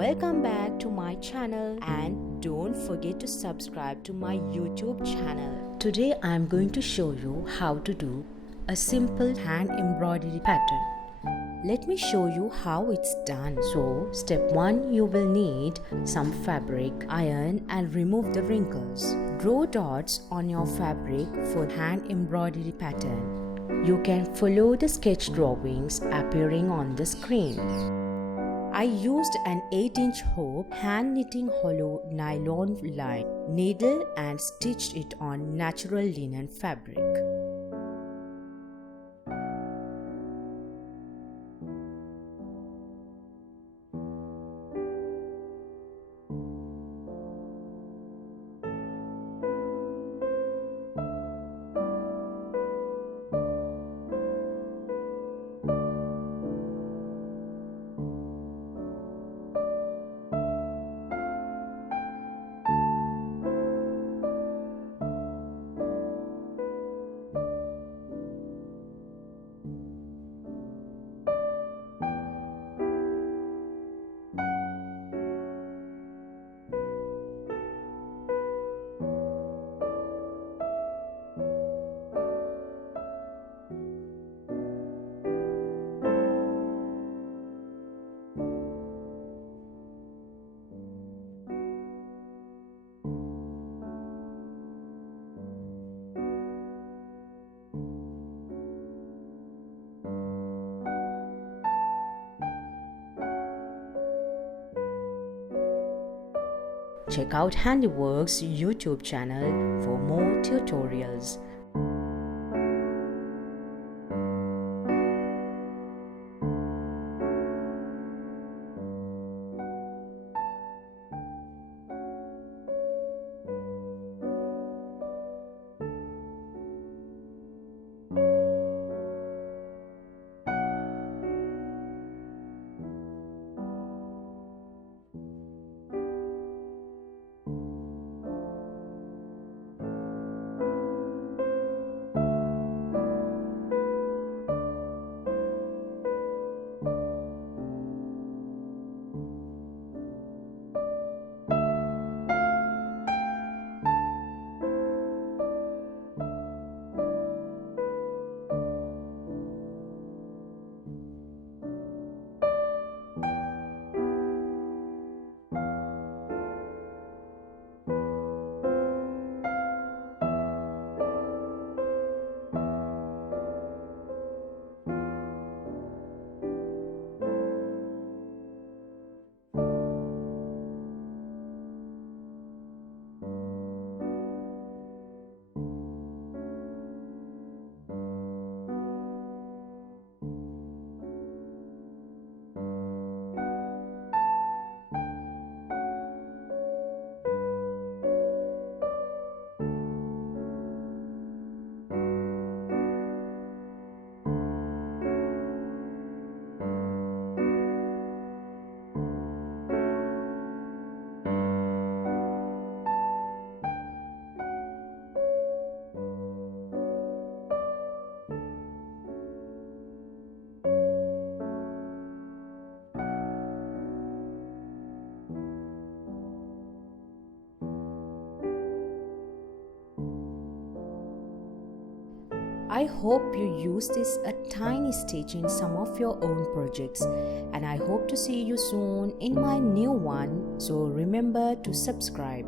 welcome back to my channel and don't forget to subscribe to my YouTube channel. Today I am going to show you how to do a simple hand embroidery pattern. Let me show you how it's done. So step 1, you will need some fabric, iron and remove the wrinkles. Draw dots on your fabric for hand embroidery pattern. You can follow the sketch drawings appearing on the screen. I used an 8-inch hoop, hand knitting hollow nylon line, needle and stitched it on natural linen fabric. Check out Handiworks YouTube channel for more tutorials. I hope you use this a tiny stitch in some of your own projects, and I hope to see you soon in my new one. So remember to subscribe.